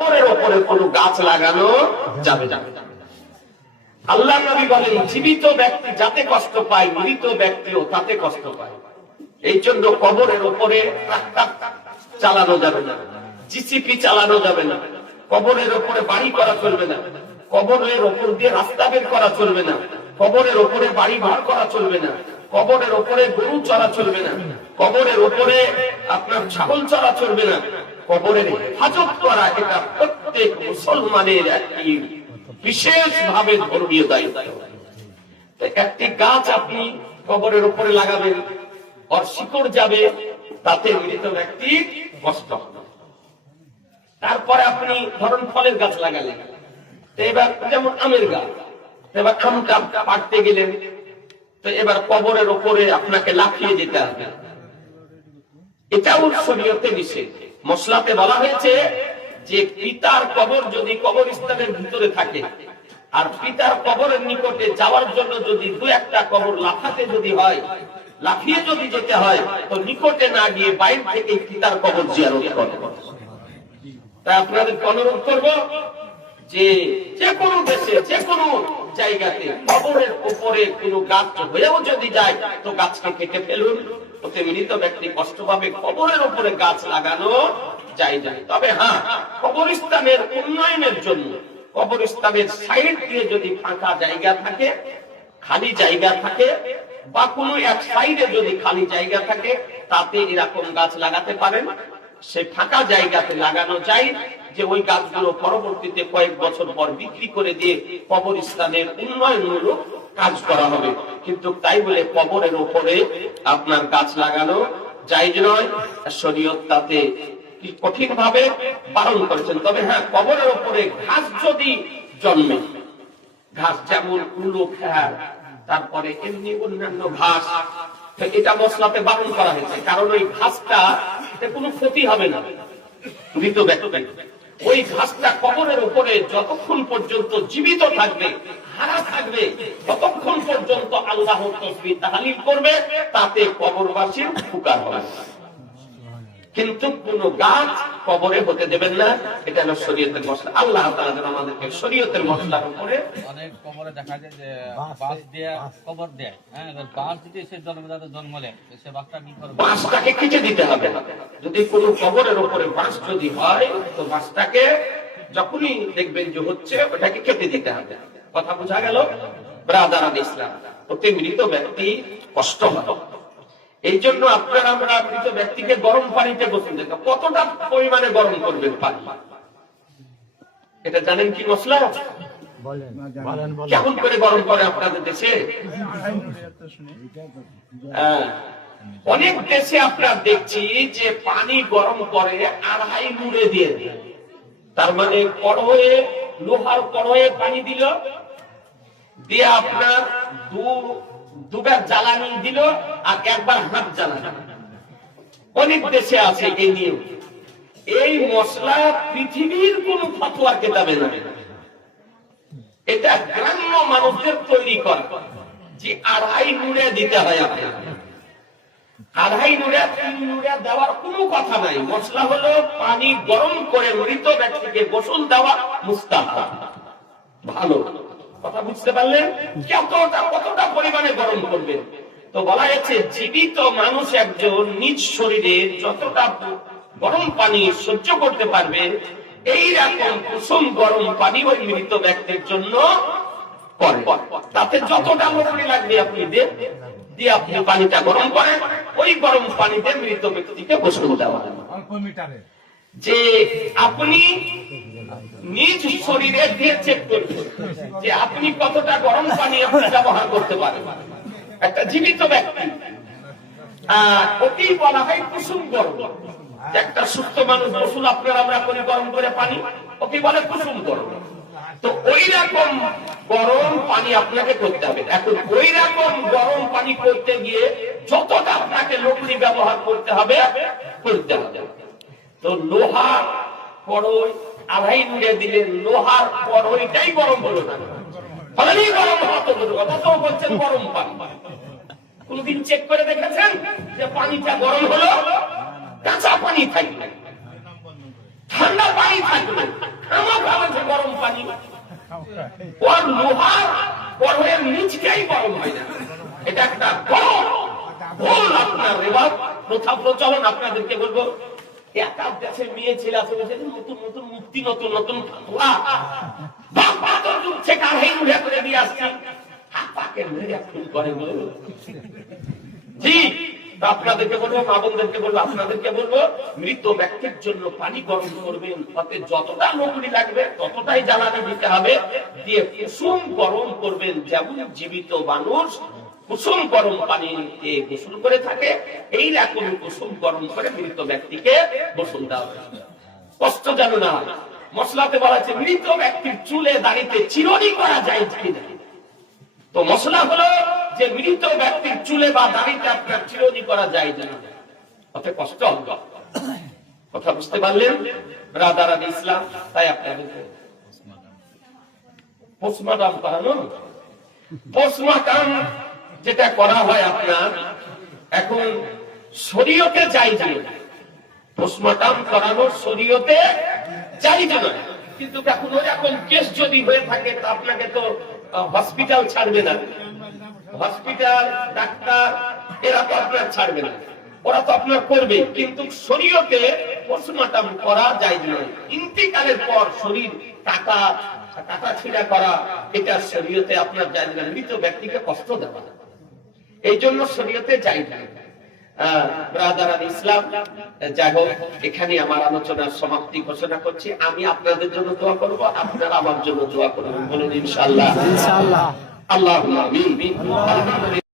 কবরের উপরে কোনো গাছ লাগানো যাবে না। আল্লাহ নবী বলেন, জীবিত ব্যক্তি যাতে কষ্ট পায়, মৃত ব্যক্তিও তাতে কষ্ট পায়। এই জন্য কবরের উপরে ট্রাক্টর চালানো যাবে না, জিসিপি চালানো যাবে না, কবরের উপরে বাড়ি করা চলবে না, কবরের উপর দিয়ে রাস্তা বের করা চলবে না, কবরের উপরে বাড়ি ভাড় করা চলবে না, কবরের উপরে গরু চড়া চলবে না, কবরের উপরে আপনার ছাগল চড়া চলবে না। কবরের হেফাজত করা এটা প্রত্যেক মুসলমানের একটি বিশেষ ভাবে ধর্মীয় দায়িত্ব। একটি গাছ আপনি কবরের উপরে লাগাবেন, ওর শিকড় যাবে, তাতে মৃত ব্যক্তি কষ্ট হবে। তারপরে আপনি ধরুন ফলের গাছ লাগালেন, এবার যেমন আমের গাছ, এবার আমটা পাড়তে গেলেন, তো এবার কবরের উপরে আপনাকে লাফিয়ে যেতে হবে, এটাও শরীয়তে নিষেধ। মসলাতে বলা হয়েছে যে পিতার কবর যদি কবরস্থানের ভিতরে থাকে, আর পিতার কবরের নিকটে যাওয়ার জন্য যদি দু একটা কবর লাফাতে যদি হয়, লাফিয়ে যদি যেতে হয়, তো নিকটে না গিয়ে বাইরে থেকে পিতার কবর জিয়ারত করতে। তাই আপনাদের অনুরোধ করব যে যে কোনো দেশে যে কোনো জায়গাতে কবরের উপরে কোনো গাছ হয়েও যদি যায়, তো গাছকে কেটে ফেলুন, ওতে মৃত ব্যক্তি কষ্ট পাবে। কবরের উপরে গাছ লাগানো যায়। তবে হ্যাঁ, কবরস্থানের উন্নয়নের জন্য কবরস্থানের সাইড দিয়ে যদি ফাঁকা জায়গা থাকে, খালি জায়গা থাকে, বা কোনো এক সাইডে যদি খালি জায়গা থাকে, তাতে এরকম গাছ লাগাতে পারেন। সে ফাঁকা জায়গাতে লাগানো যায়, যে ওই গাছগুলো পরবর্তীতে কয়েক বছর পর বিক্রি করে দিয়ে কবরস্থানের উন্নয়নমূলক কাজ করা হবে। কিন্তু তাই বলে কবরের উপরে আপনার গাছ লাগানো জায়েজ নয়, শরীয়ত তাতে কঠিন ভাবে বারণ করেছেন। তবে হ্যাঁ, কবরের উপরে ঘাস যদি জন্মে, ঘাস যেমন উলো খ্যার, তারপরে এমনি অন্যান্য ঘাস, এটা মসলাতে বারণ করা হয়েছে। কারণ ওই ঘাসটা কোনো ক্ষতি হবে না মৃত ব্যক্তি। ওই ঘাসটা কবরের উপরে যতক্ষণ পর্যন্ত জীবিত থাকবে, হারা থাকবে, ততক্ষণ পর্যন্ত আল্লাহ তাসবিহ তাহলিল করবে, তাতে কবরবাসীর উপকার হবে। কিন্তু কোন গাছ কবরে হতে দেবেন না, এটা হলো শরীয়তের মসলা। আল্লাহ তাআলা যেন আমাদেরকে শরীয়তের মসলার উপরে। অনেক কবরে দেখা যায় যে বাঁশ দিয়ে কবর দেয়, হ্যাঁ, বাঁশ যদি সে জন্মদাতা জন্মলে, সে বাঁশটা কি করবে? বাঁশটাকে কেটে দিতে হবে। যদি কোন কবরের উপরে বাঁশ যদি হয়, তো বাঁশটাকে যখনই দেখবেন যে হচ্ছে, ওটাকে কেটে দিতে হবে। কথা বোঝা গেল? ব্রাদারান ইসলাম, ওতে মৃত ব্যক্তি কষ্ট হয়। এই জন্য আপনারা আমরা মৃত ব্যক্তিকে গরম পানিতে গোসল দেন। কতটা পরিমাণে গরম করবেন পানি, এটা জানেন কি মশলা? কেমন করে গরম করে আপনাদের দেশে? অনেক দেশে আপনার দেখছি যে পানি গরম করে 2.5 নুরে দিয়ে দেয়। তার মানে কড়াইয়ে, লোহার কড়াইয়ে পানি দিল, দিয়ে আপনার দুবার জ্বালানি দিল, আর একবার হাত জ্বালানি। অনেক দেশে আছে এই নিয়ম। এই মশলা পৃথিবীর কোন ফতোয়া কেতাবে না, এটা গ্রাম্য মানুষদের তৈরি করা, যে 2.5 নুরে দিতে হয়। আপনার 2.5 নুরে 3 নুরে দেওয়ার কোনো কথা নাই। মশলা হলো পানি গরম করে মৃত ব্যক্তিকে গোসল দেওয়া মুস্তাহাব, ভালো। কথা বুঝতে পারলেন? কতটা পরিমাণে গরম করবেন? তো বলা হয়েছে, জীবিত মানুষ একজন নিজ শরীরে যতটা গরম পানি সহ্য করতে পারবে, এইরকম কুসুম গরম পানি ওই মৃত ব্যক্তির জন্য করে। তাতে যতটা মরুরি লাগবে আপনি দিয়ে আপনি পানিটা গরম করেন, ওই গরম পানিতে মৃত ব্যক্তিকে গোসল দেওয়া হয়। যে আপনি নিজ শরীরে দিয়ে চেক করবেন যে আপনি কতটা গরম পানি আপনি ব্যবহার করতে পারেন। একটা জীবিত ব্যক্তি, ওকেই বলা হয় কুসুম গরম। একটা সুস্থ মানুষ গোসল আপনারা আমরা করি গরম করে পানি, ওকে বলে কুসুম গরম। তো ওই রকম গরম পানি আপনাকে করতে হবে। এখন ওই রকম গরম পানি করতে গিয়ে যতটা আপনাকে লকড়ি ব্যবহার করতে হবে। তো লোহার কড়াই 2.5 নুরে দিলে লোহার কড়াইটাই গরম হলো না, গরম হতো কত বলছেন গরম পানি। কোনদিন চেক করে দেখেছেন যে পানিটা গরম হলো? কাঁচা পানি থাকবে, ঠান্ডা পানি থাকবে, ওর লোহার গরমের নিচটাই গরম হয় না। এটা একটা গরম ভুল আপনার রেবাব প্রথা প্রচলন। আপনাদেরকে বলবো, এক আধ দেশের মেয়ে ছেলে আছে, নতুন নতুন মুক্তি, নতুন নতুন ফাতোয়া, বাবা তো দূর থেকে আড়াই উঠে করে দিয়ে আসছে, পাকে মেরে খুন করে গো। জি, আপনাদেরকে বলবো, মা বোনদেরকে বলবো, আপনাদেরকে বলবো, মৃত ব্যক্তির জন্য পানি গরম করবেন, তাতে যতটা লকড়ি লাগবে ততটাই জ্বালানি দিতে হবে, দিয়ে কুসুম গরম করবেন। যেমন জীবিত মানুষ কুসুম গরম পানি দিয়ে গোসল করে থাকে, এইরকম কুসুম গরম করে মৃত ব্যক্তিকে গোসল দেওয়া হবে। কষ্ট যেন না হয়। মশলাতে বলা আছে মৃত ব্যক্তির চুলে দাড়িতে চিরুনি করা যায় কিনা। তো মশলা হলো যে মৃত ব্যক্তির চুলে বা দাড়িতে আপনার চিরুনি করা যায় না, অত কষ্ট হবে। কথা বুঝতে পারলেন রাদারাদ ইসলাম? তাই আপনাদের পোস্টমর্টম করানো, পোস্টমর্টম যেটা করা হয় আপনার এখন শরীয়তে জায়েজ নয়। পোস্টমর্টম করানো শরীয়তে জায়েজ নয়, কিন্তু এখন ওরকম কেস যদি হয়ে থাকে তা আপনাকে তো হসপিটাল ছাড়বে না, হসপিটাল ডাক্তার এরা তো আপনার ছাড়বে না, ওরা তো আপনার করবে। কিন্তু শরীয়তে পোস্টমর্টম করা জায়েজ নয়। ইন্তিকালের পর শরীর কাটা ছিঁড়া করা, এটা শরীয়তে আপনার জায়েজ নয়। মৃত ব্যক্তিকে কষ্ট দেওয়া, এই জন্য শরীয়তে জায়েজ নয়। ব্রাদারান ইসলাম, যাই হোক, এখানে আমার আলোচনার সমাপ্তি ঘোষণা করছি। আমি আপনাদের জন্য দোয়া করবো, আপনারা আমার জন্য দোয়া করবেন, বলুন ইনশাআল্লাহ। আল্লাহুম্মা আমিন।